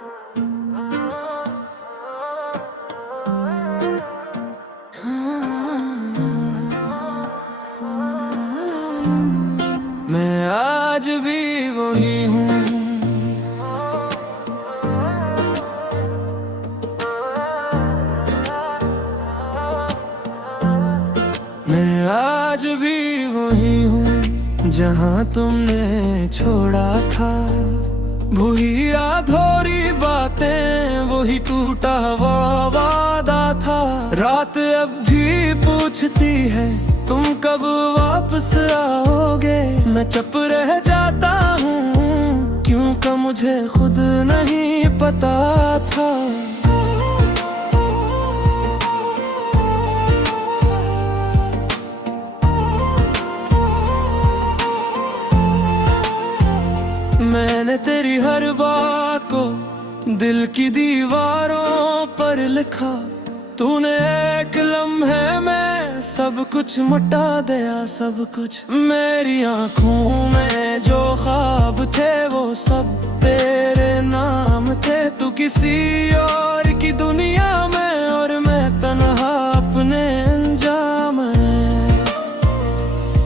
मैं आज भी वही हूँ, मैं आज भी वही हूँ जहाँ तुमने छोड़ा था। वही अधूरी बातें, वही टूटा हुआ वादा था। रात अब भी पूछती है तुम कब वापस आओगे। मैं चुप रह जाता हूँ क्योंकि मुझे खुद नहीं पता था। मैंने तेरी हर बात को दिल की दीवारों पर लिखा। तूने एक लम्हे में सब कुछ मिटा दिया, सब कुछ। मेरी आँखों में जो ख्वाब थे वो सब तेरे नाम थे। तू किसी और की दुनिया में और मैं तन्हा अपने अंजाम में।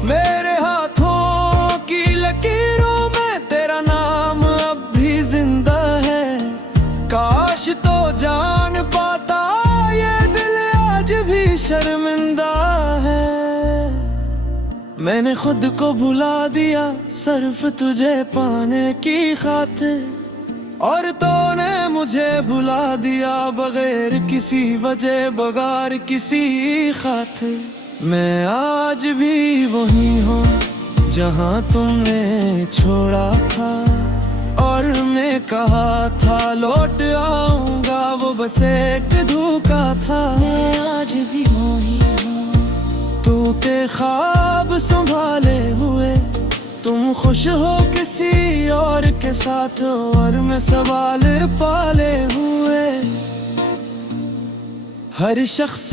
मेरे हाथों की लकीरों में तेरा नाम अब भी जिंदा है। काश तो जान पाता ये दिल आज भी शर्मिंदा है। मैंने खुद को भुला दिया सिर्फ तुझे पाने की खातिर, और तूने मुझे भुला दिया बगैर किसी वजह, बगैर किसी खातिर। मैं आज भी वही हूँ जहाँ तुमने छोड़ा था, और मैं कहा था लौट आऊंगा, वो बस एक धोखा था। मैं आज भी वही हूँ, तू के ख्वाब संभाले हुए। तुम खुश हो किसी और के साथ, और मैं सवाल पाले हुए। हर शख्स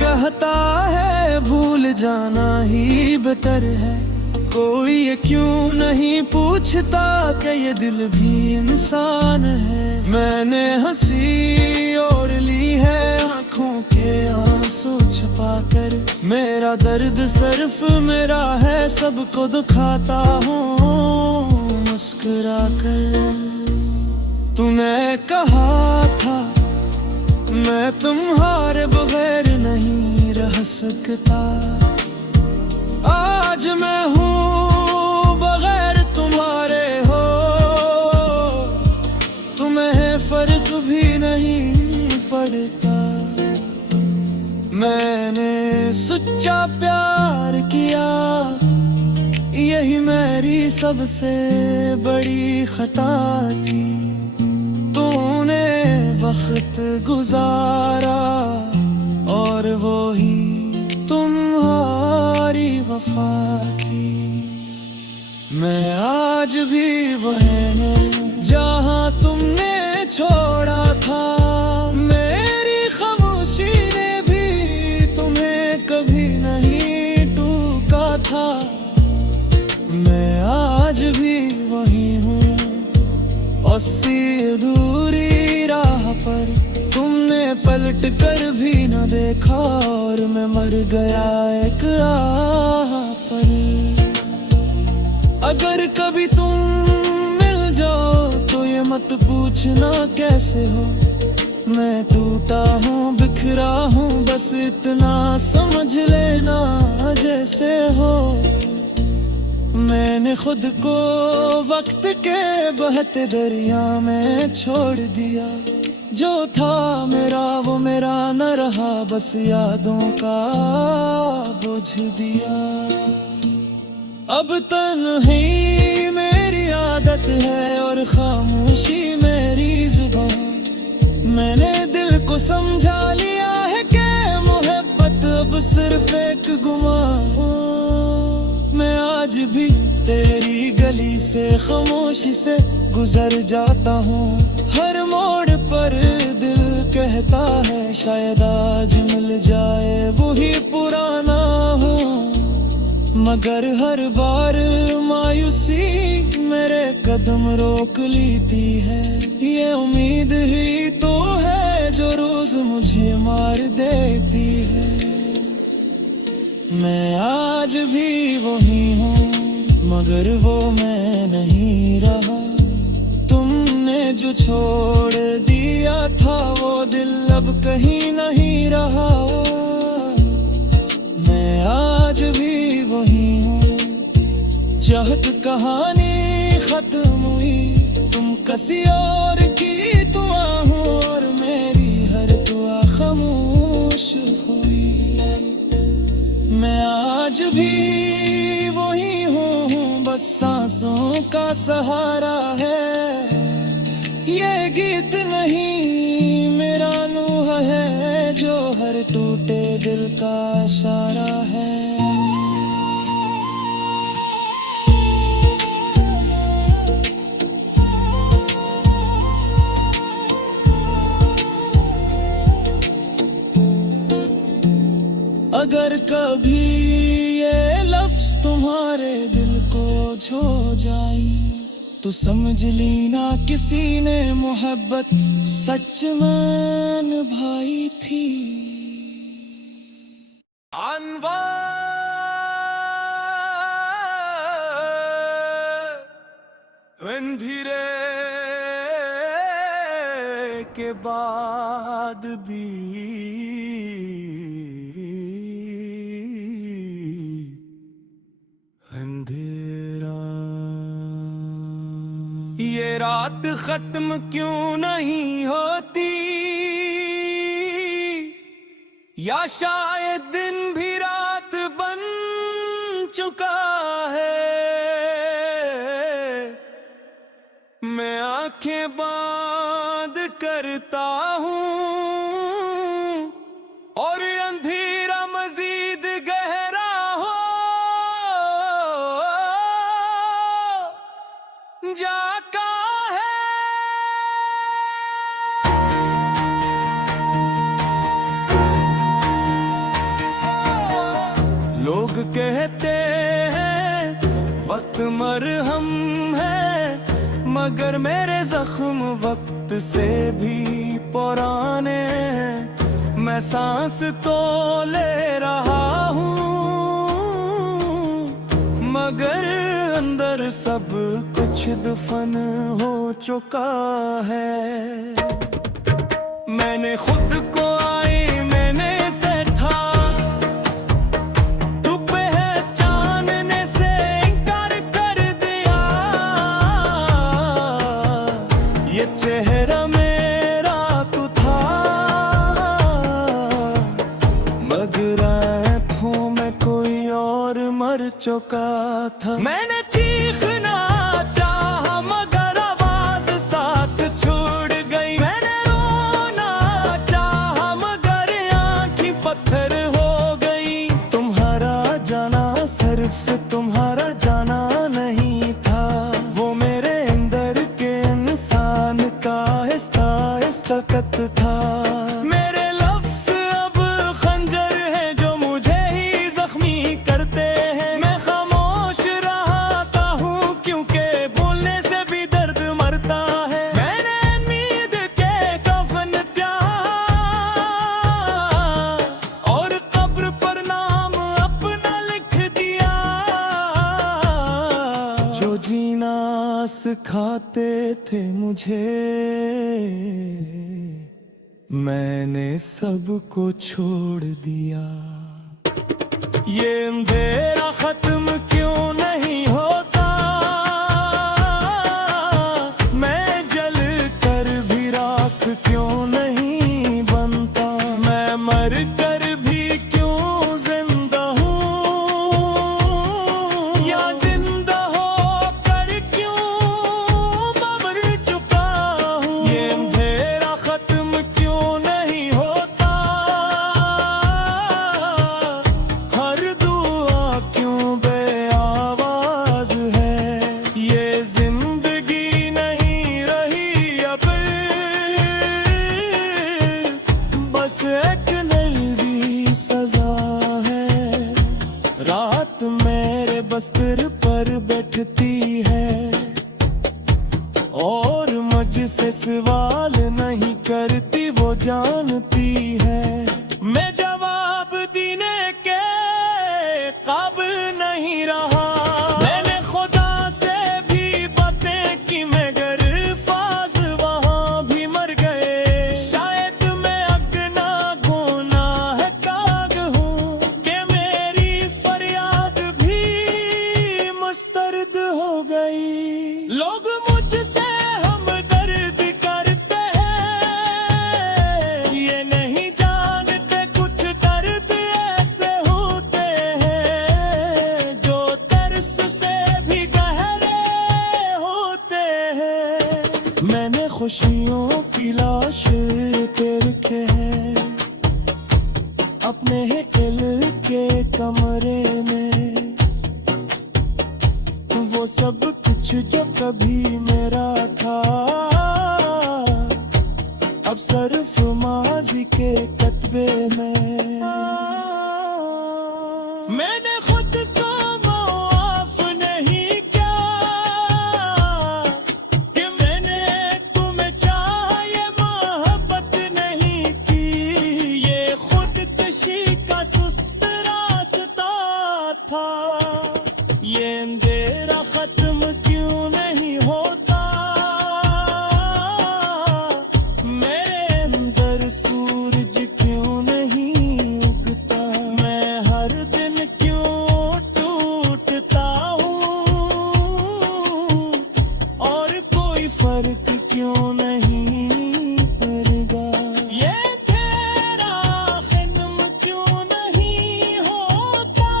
कहता है भूल जाना ही बेहतर है। कोई ये क्यों नहीं पूछता कि ये दिल भी इंसान है। मैंने हंसी ओढ़ ली है आँखों के आंसू छुपा कर। मेरा दर्द सिर्फ मेरा है, सबको दुखाता हूँ मुस्कुरा कर। तूने कहा था मैं तुम्हारे बगैर नहीं रह सकता। आज मैं हूँ बगैर तुम्हारे हो, तुम्हें फर्क भी नहीं पड़ता। मैंने सच्चा प्यार किया, यही मेरी सबसे बड़ी खता थी। तूने वक्त गुजारा और वो ही तुम्हारी वफा थी। मैं आज भी वही हूँ जहाँ तुमने छोड़ा था। मेरी खामोशी ने भी तुम्हें कभी नहीं टूका था। मैं आज भी वही हूँ उसी अधूरी राह पर। तुमने पलट कर भी न देखा और मैं मर गया एक आह पर। अगर कभी तुम मिल जाओ तो ये मत पूछना कैसे हो। मैं टूटा हूँ बिखरा हूँ, बस इतना समझ लेना जैसे हो। मैंने खुद को वक्त के बहते दरिया में छोड़ दिया। जो था मेरा वो मेरा न रहा, बस यादों का बोझ दिया। अब तन्हाई मेरी आदत है और खामोशी मेरी जुबान। मैंने दिल को समझा लिया है कि मोहब्बत अब सिर्फ एक गुमान। मैं आज भी तेरी गली से खामोशी से गुजर जाता हूँ। हर मोड़ पर दिल कहता है शायद आज मिल जाए वही पुराना हूँ। मगर हर बार मायूसी मेरे कदम रोक लेती है। ये उम्मीद मगर वो मैं नहीं रहा। तुमने जो छोड़ दिया था वो दिल अब कहीं नहीं रहा। मैं आज भी वही हूँ, चाहत कहानी खत्म हुई, तुम किसी और की दुआ हो और मेरी हर दुआ खामोश हुई। मैं आज भी वही हूँ, बस सांसों का सहारा है। ये गीत नहीं मेरा नूह है, जो हर टूटे दिल का इशारा है। अगर कभी ये लफ्ज तुम्हारे दिल को छू जाई, तो समझ ली ना किसी ने मोहब्बत सच में निभाई थी। अंधेरे के बाद भी अंधेरा, ये रात खत्म क्यों नहीं होती, या शायद दिन भी रात बन चुका है। मैं आंखें बंद करता हूँ और अंधेरा मजीद गहरा हो जाता है। लोग कहते हैं वक्त मरहम है, मगर मेरे जख्म वक्त से भी पुराने हैं। मैं सांस तो ले रहा हूँ, मगर अंदर सब कुछ दफन हो चुका है। मैंने खुद को आई मैंने देखा, तू पहचानने से इनकार कर दिया। ये चेहरा मेरा तू था, मगर आँखों में कोई और मर चुका था। मैंने चीखना चाहा मगर आवाज साथ छोड़ गई। मैंने रोना चाहा मगर आँखें पत्थर हो गई। तुम्हारा जाना सिर्फ तुम्हारा जाना नहीं था, वो मेरे अंदर के इंसान का इस्तकत था। मेरे लफ्ज़ अब खंजर है जो मुझे ही जख्मी करते हैं। मैं खामोश रहता हूँ क्योंकि बोलने से भी दर्द मरता है। मैंने नींद के कफन त्यागा और कब्र पर नाम अपना लिख दिया। जो जीना सिखाते थे मुझे, मैंने सबको छोड़ दिया। ये अंधेरा खत्म क्यों नहीं होता, मैं जल कर भी राख क्यों नहीं बनता। मैं मर कर भी क्यों जिंदा हूँ, या जिंदा हो कर क्यों मर चुका हूँ। ये अंधेरा खत्म क्यों नहीं होता, हर दुआ क्यों बेआवाज है। ये जिंदगी नहीं रही अब, बस एक नई सजा है। रात मेरे बस्तर पर बैठती है और मुझसे सवाल नहीं करती, वो जानती है। मैं जवाब देने के काबिल नहीं रहा। मैंने खुदा सदियों की लाश पे रखे हैं अपने दिल के कमरे में, वो सब कुछ जो कभी मेरा था अब सिर्फ माजी के कतबे में। मैंने खुद को माफ नहीं किया कि मैंने तुम्हें चाहा, ये मोहब्बत नहीं की, ये खुदकशी का सुस्त रास्ता था। ये अंधेरा खत्म क्यों नहीं होता, मेरे अंदर सूरज क्यों नहीं उगता, मैं हर दिन क्यों टूटता हूँ और कोई फर्क क्यों नहीं पड़ेगा। ये तेरा खत्म क्यों नहीं होता,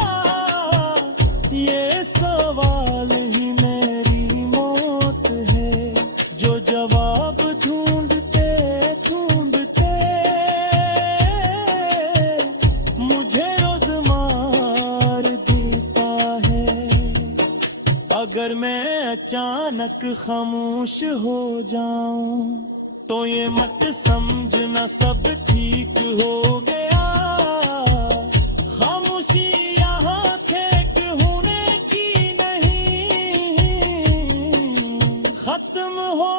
ये सवाल ही मेरी मौत है, जो जवाब ढूंढते ढूंढते मुझे रोज मार देता है। अगर मैं अचानक खामोश हो जाऊं तो ये मत समझना सब ठीक हो गया। खामोशी यहाँ फेंक होने की नहीं, खत्म हो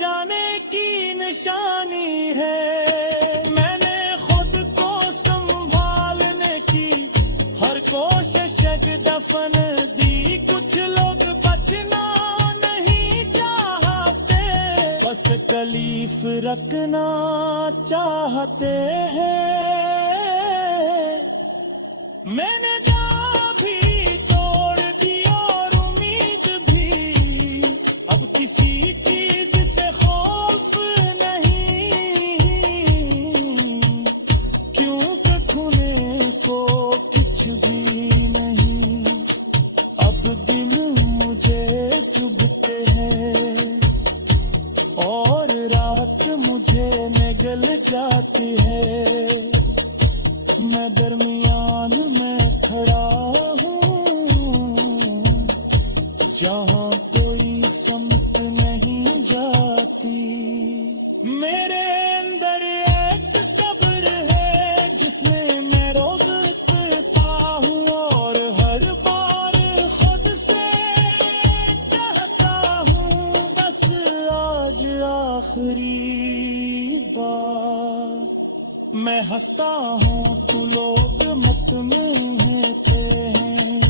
जाने की निशानी है। मैंने खुद को संभालने की हर कोशिश दफन दी, कुछ लोग बचना नहीं चाहते, बस तकलीफ रखना चाहते हैं। मैंने दाव भी तोड़ दी और उम्मीद भी, अब किसी चीज से खौफ नहीं, क्योंकि खुने को कुछ भी नहीं। अब दिन मुझे चुभते हैं और रात मुझे निगल जाती है, मैं दरमियान में खड़ा हूँ जहाँ कोई समत नहीं जाती। मेरे अंदर एक कब्र है जिसमें मैं रोज उतरता हूँ और हर बार खुद से कहता हूँ बस आज आखिरी बार। मैं हंसता हूँ तो लोग मत मिलते हैं,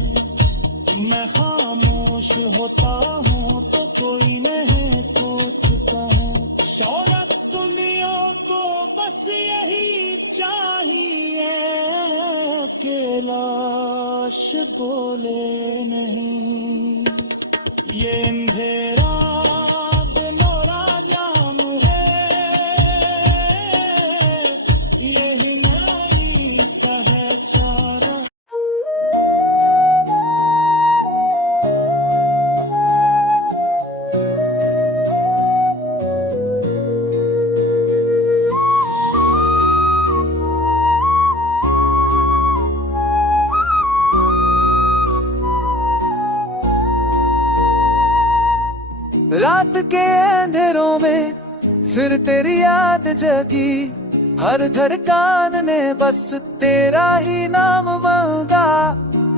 मैं खामोश होता हूँ तो कोई नहीं पूछता हूँ। शौहरत दुनिया को बस यही चाहिए कि लाश बोले नहीं। ये अंधेरा बेनौरा जाम है, यही मेरी पहचान। रात के अंधेरों में फिर तेरी याद जगी, हर धड़कन ने बस तेरा ही नाम मांगा।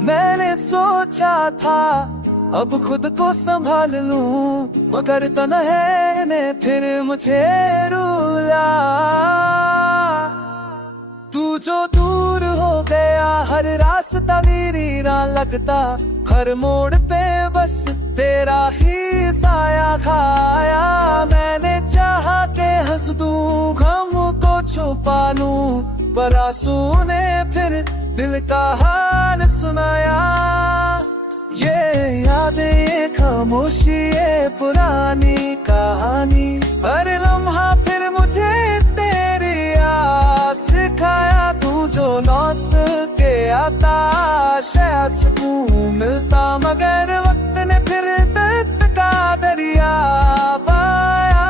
मैंने सोचा था अब खुद को संभाल लूं, मगर तन्हे ने फिर मुझे रूला। तू जो दूर हो गया हर रास्ता वीराना लगता, हर मोड़ पे बस तेरा ही साया खाया। मैंने चाहा के हंस दूं गम को छुपा लूं, पर आंसू ने फिर दिल का हाल सुनाया। ये यादें ये खामोशी ये पुरानी कहानी, हर लम्हा फिर मुझे तेरी याद सिखाया। तू जो लौट के आता शायद सुकून मिलता, मगर वक्त ने फिर दर्द का दरिया पाया।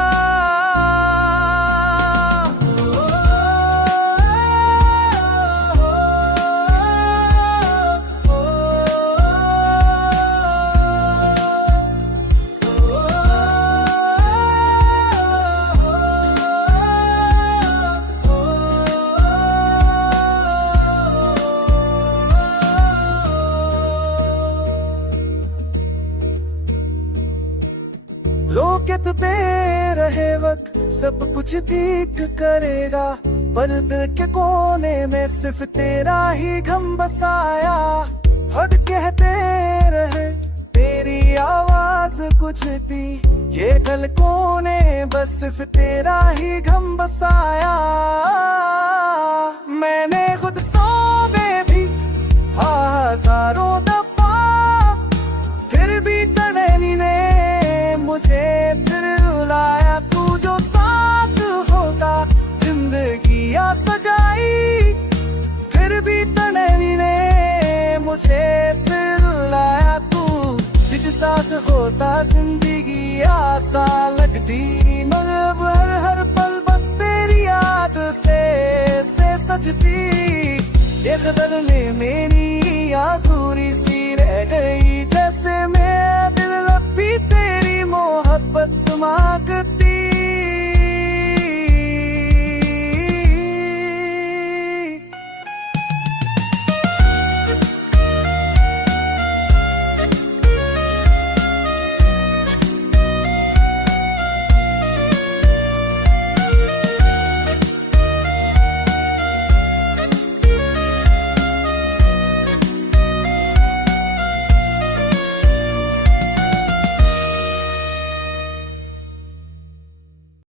वक्त सब कुछ ठीक करेगा, पर दिल के कोने में सिर्फ तेरा ही गम बसाया। हद कहते रहे तेरी आवाज कुछ थी, ये धड़कों ने बस सिर्फ तेरा ही गम बसाया। मैंने खुद सौ में भी हजारों दफा, फिर भी तन्हाई ने मुझे फिर रुलाया। तू जो साथ होता जिंदगी आ सजाई, फिर भी तन्हाई ने मुझे फिर रुलाया। तू जिस साथ होता जिंदगी आसान लगती, मगर हर पल बस तेरी याद से सजती। ये गजल में